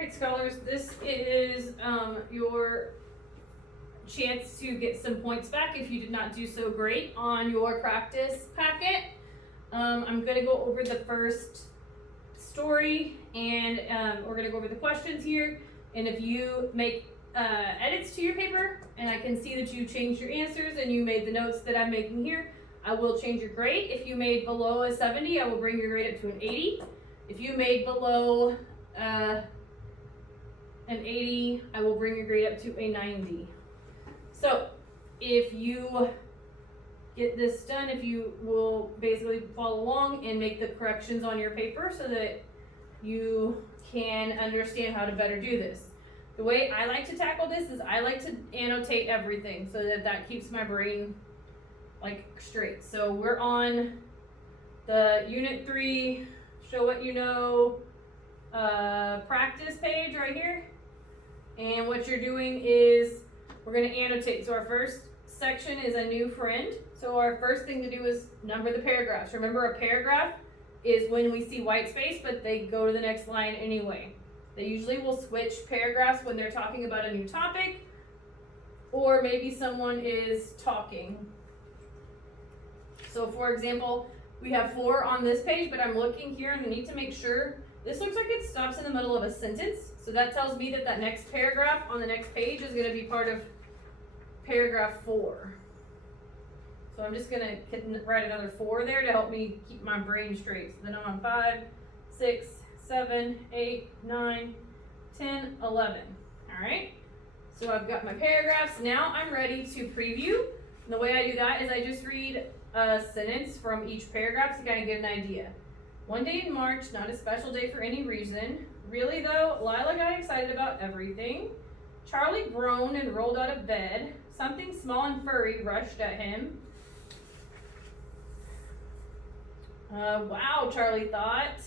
Alright, scholars, this is your chance to get some points back if you did not do so great on your practice packet. I'm going to go over the first story, and we're going to go over the questions here. And if you make edits to your paper, and I can see that you changed your answers and you made the notes that I'm making here, I will change your grade. If you made below a 70, I will bring your grade up to an 80. If you made below an 80, I will bring your grade up to a 90. So if you get this done, if you will basically follow along and make the corrections on your paper so that you can understand how to better do this. The way I like to tackle this is I like to annotate everything so that that keeps my brain like straight. So we're on the Unit 3 Show What You Know practice page right here. And what you're doing is we're going to annotate. So our first section is a new friend. So our first thing to do is number the paragraphs. Remember, a paragraph is when we see white space, but they go to the next line anyway. They usually will switch paragraphs when they're talking about a new topic, or maybe someone is talking. So for example, we have 4 on this page, but I'm looking here and I need to make sure this looks like it stops in the middle of a sentence. So that tells me that that next paragraph on the next page is going to be part of paragraph 4. So I'm just going to write another 4 there to help me keep my brain straight. So then I'm on 5, 6, 7, 8, 9, 10, 11. All right. So I've got my paragraphs. Now I'm ready to preview. And the way I do that is I just read a sentence from each paragraph to kind of get an idea. One day in March, not a special day for any reason. Really though, Lila got excited about everything. Charlie groaned and rolled out of bed. Something small and furry rushed at him. Wow, Charlie thought.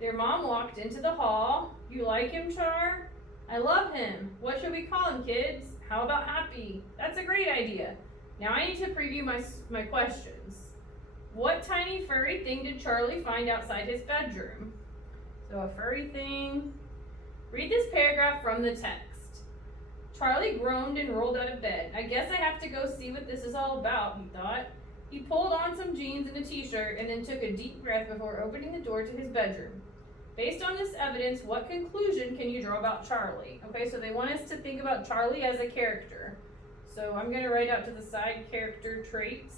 Their mom walked into the hall. You like him, Char? I love him. What should we call him, kids? How about Happy? That's a great idea. Now I need to preview my questions. What tiny furry thing did Charlie find outside his bedroom? So a furry thing. Read this paragraph from the text. Charlie groaned and rolled out of bed. I guess I have to go see what this is all about, he thought. He pulled on some jeans and a t-shirt and then took a deep breath before opening the door to his bedroom. Based on this evidence, what conclusion can you draw about Charlie? Okay, so they want us to think about Charlie as a character. So I'm going to write out to the side character traits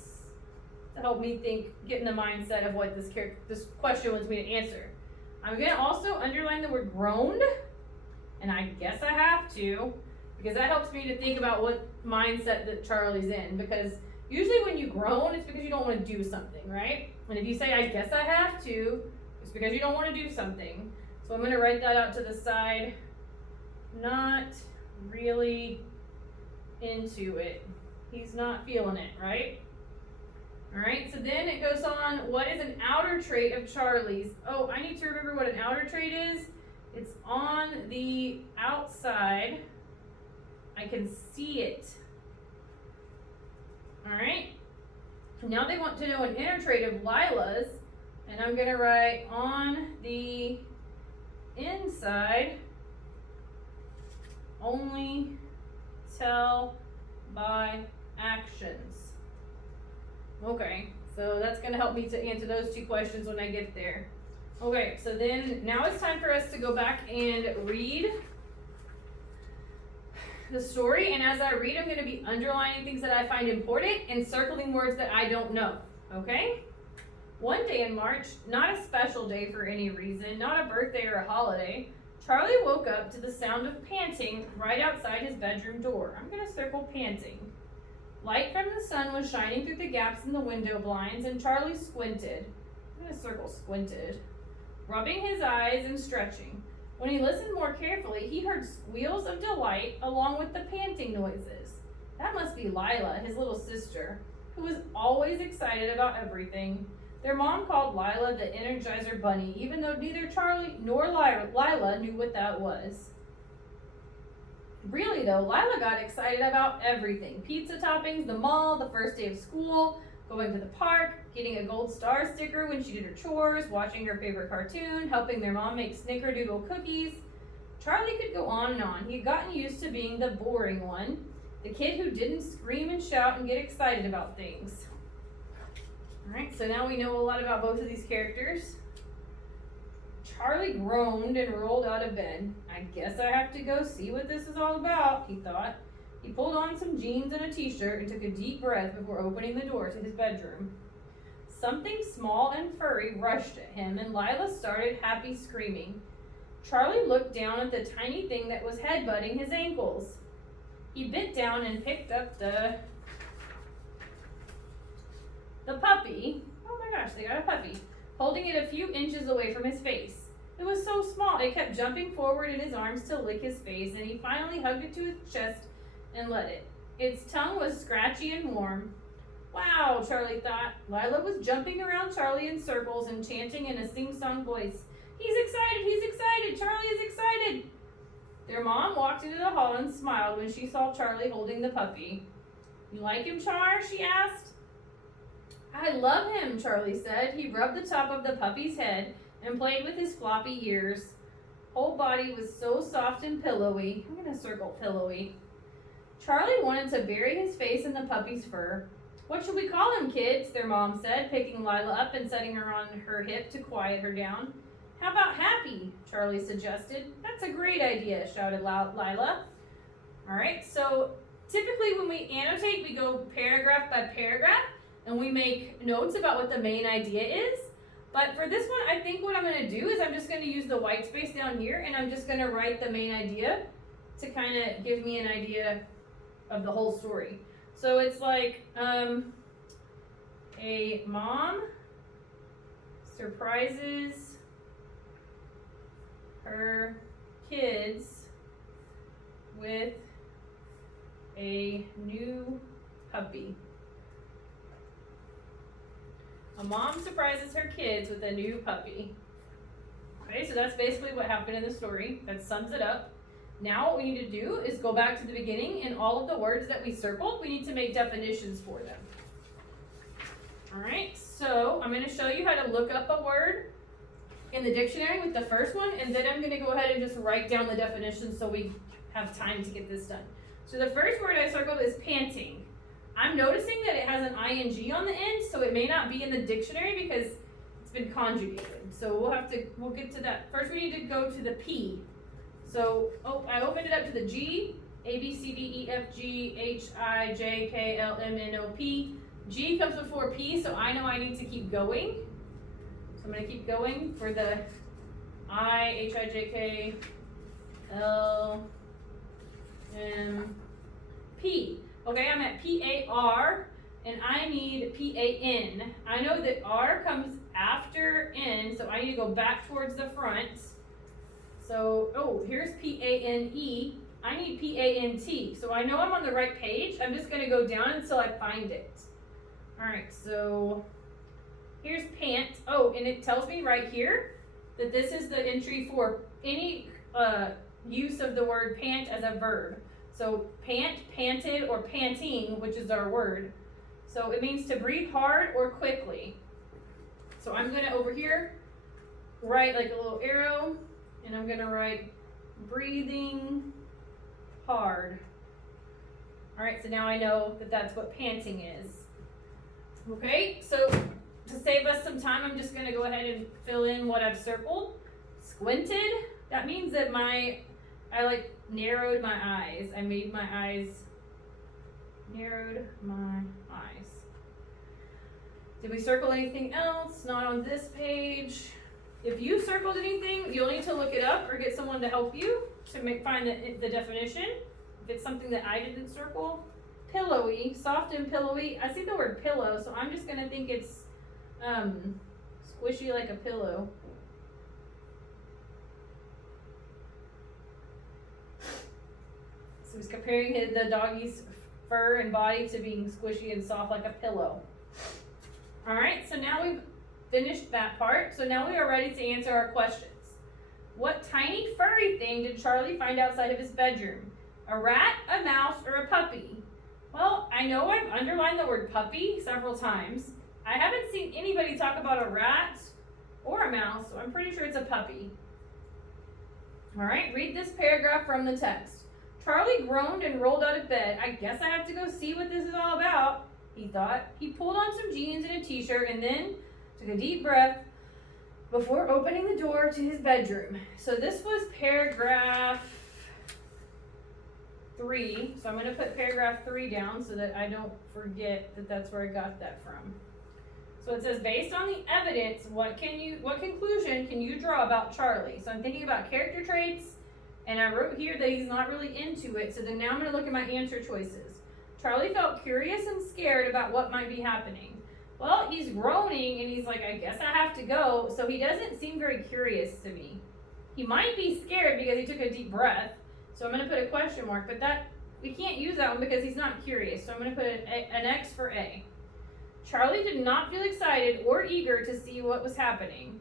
to help me think, get in the mindset of what this question wants me to answer. I'm going to also underline the word groaned, and I guess I have to, because that helps me to think about what mindset that Charlie's in, because usually when you groan, it's because you don't want to do something, right? And if you say, I guess I have to, it's because you don't want to do something. So I'm going to write that out to the side. Not really into it. He's not feeling it, right? All right, so then it goes on, what is an outer trait of Charlie's? Oh, I need to remember what an outer trait is. It's on the outside. I can see it. All right, now they want to know an inner trait of Lila's, and I'm going to write on the inside, only tell by actions. Okay, so that's going to help me to answer those 2 questions when I get there. Okay, so then now it's time for us to go back and read the story, and as I read, I'm going to be underlining things that I find important and circling words that I don't know, okay? One day in March, not a special day for any reason, not a birthday or a holiday, Charlie woke up to the sound of panting right outside his bedroom door. I'm going to circle panting. Light from the sun was shining through the gaps in the window blinds, and Charlie squinted. I'm going to circle squinted. Rubbing his eyes and stretching. When he listened more carefully, he heard squeals of delight along with the panting noises. That must be Lila, his little sister, who was always excited about everything. Their mom called Lila the Energizer Bunny, even though neither Charlie nor Lila knew what that was. Really though, Lila got excited about everything. Pizza toppings, the mall, the first day of school, going to the park, getting a gold star sticker when she did her chores, watching her favorite cartoon, helping their mom make snickerdoodle cookies. Charlie could go on and on. He had gotten used to being the boring one, the kid who didn't scream and shout and get excited about things. Alright, so now we know a lot about both of these characters. Charlie groaned and rolled out of bed. I guess I have to go see what this is all about, he thought. He pulled on some jeans and a t-shirt and took a deep breath before opening the door to his bedroom. Something small and furry rushed at him, and Lila started happy screaming. Charlie looked down at the tiny thing that was headbutting his ankles. He bent down and picked up the puppy. Oh my gosh, they got a puppy. Holding it a few inches away from his face. It was so small, it kept jumping forward in his arms to lick his face, and he finally hugged it to his chest and let it. Its tongue was scratchy and warm. Wow, Charlie thought. Lila was jumping around Charlie in circles and chanting in a sing-song voice. He's excited, Charlie is excited. Their mom walked into the hall and smiled when she saw Charlie holding the puppy. You like him, Char? She asked. I love him, Charlie said. He rubbed the top of the puppy's head and played with his floppy ears. Whole body was so soft and pillowy. I'm gonna circle pillowy. Charlie wanted to bury his face in the puppy's fur. What should we call him, kids? Their mom said, picking Lila up and setting her on her hip to quiet her down. How about Happy? Charlie suggested. That's a great idea, shouted Lila. All right, so typically when we annotate, we go paragraph by paragraph and we make notes about what the main idea is. But for this one, I think what I'm going to do is I'm just going to use the white space down here and I'm just going to write the main idea to kind of give me an idea of the whole story. So it's like a mom surprises her kids with a new puppy. A mom surprises her kids with a new puppy. Okay, so that's basically what happened in the story. That sums it up. Now what we need to do is go back to the beginning, and all of the words that we circled, we need to make definitions for them. Alright, so I'm going to show you how to look up a word in the dictionary with the first one, and then I'm going to go ahead and just write down the definitions so we have time to get this done. So the first word I circled is panting. I'm noticing that it has an ing on the end, so it may not be in the dictionary because it's been conjugated. So we'll get to that. First we need to go to the P. So, I opened it up to the G, A, B, C, D, E, F, G, H, I, J, K, L, M, N, O, P. G comes before P, so I know I need to keep going. So I'm going to keep going for the I, H, I, J, K, L, M, P. Okay, I'm at P-A-R, and I need P-A-N. I know that R comes after N, so I need to go back towards the front. So, here's P-A-N-E. I need P-A-N-T. So I know I'm on the right page. I'm just going to go down until I find it. All right, so here's pant. Oh, and it tells me right here that this is the entry for any use of the word pant as a verb. So pant, panted, or panting, which is our word. So it means to breathe hard or quickly. So I'm going to, over here, write like a little arrow. And I'm going to write breathing hard. All right, so now I know that that's what panting is. Okay, so to save us some time, I'm just going to go ahead and fill in what I've circled. Squinted, that means that I narrowed my eyes. I made my eyes, narrowed my eyes. Did we circle anything else? Not on this page. If you circled anything, you'll need to look it up or get someone to help you to find the definition. If it's something that I didn't circle. Pillowy, soft and pillowy. I see the word pillow, so I'm just going to think it's squishy like a pillow. So he's comparing the doggy's fur and body to being squishy and soft like a pillow. All right, so now we've finished that part. So now we are ready to answer our questions. What tiny furry thing did Charlie find outside of his bedroom? A rat, a mouse, or a puppy? Well, I know I've underlined the word puppy several times. I haven't seen anybody talk about a rat or a mouse, so I'm pretty sure it's a puppy. All right, read this paragraph from the text. Charlie groaned and rolled out of bed. I guess I have to go see what this is all about, he thought. He pulled on some jeans and a t-shirt and then took a deep breath before opening the door to his bedroom. So this was paragraph 3. So I'm going to put paragraph 3 down so that I don't forget that that's where I got that from. So it says, based on the evidence, what conclusion can you draw about Charlie? So I'm thinking about character traits, and I wrote here that he's not really into it. So then now I'm going to look at my answer choices. Charlie felt curious and scared about what might be happening. Well, he's groaning and he's like, I guess I have to go. So he doesn't seem very curious to me. He might be scared because he took a deep breath. So I'm going to put a question mark, but we can't use that one because he's not curious. So I'm going to put an X for A. Charlie did not feel excited or eager to see what was happening.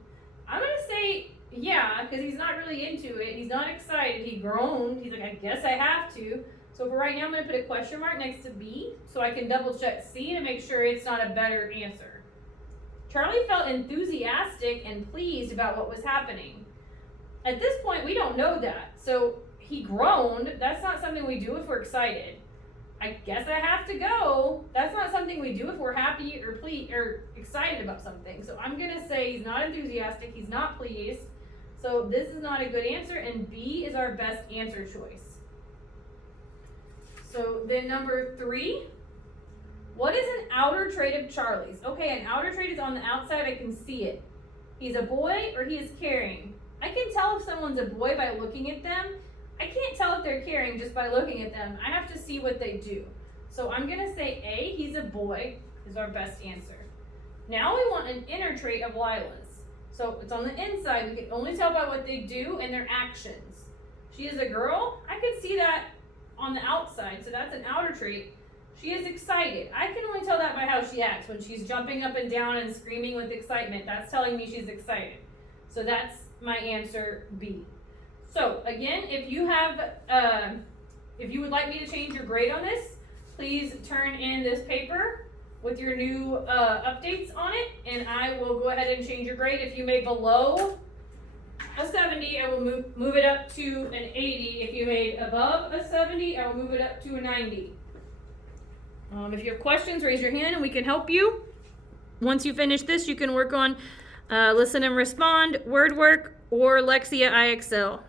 I'm going to say yeah, because he's not really into it. He's not excited. He groaned. He's like, I guess I have to. So for right now, I'm going to put a question mark next to B so I can double check C to make sure it's not a better answer. Charlie felt enthusiastic and pleased about what was happening. At this point, we don't know that. So he groaned. That's not something we do if we're excited. I guess I have to go. That's not something we do if we're happy or excited about something. So I'm going to say he's not enthusiastic. He's not pleased. So this is not a good answer, and B is our best answer choice. So then number 3, what is an outer trait of Charlie's? Okay, an outer trait is on the outside. I can see it. He's a boy or he is caring. I can tell if someone's a boy by looking at them. I can't tell if they're caring just by looking at them. I have to see what they do. So I'm going to say A, he's a boy, is our best answer. Now we want an inner trait of Lila's. So it's on the inside. We can only tell by what they do and their actions. She is a girl. I could see that on the outside. So that's an outer trait. She is excited. I can only tell that by how she acts. When she's jumping up and down and screaming with excitement, that's telling me she's excited. So that's my answer, B. So again, if you would like me to change your grade on this, please turn in this paper with your new updates on it, and I will go ahead and change your grade. If you made below a 70, I will move it up to an 80. If you made above a 70, I will move it up to a 90. If you have questions, raise your hand and we can help you. Once you finish this, you can work on Listen and Respond, Word Work, or Lexia IXL.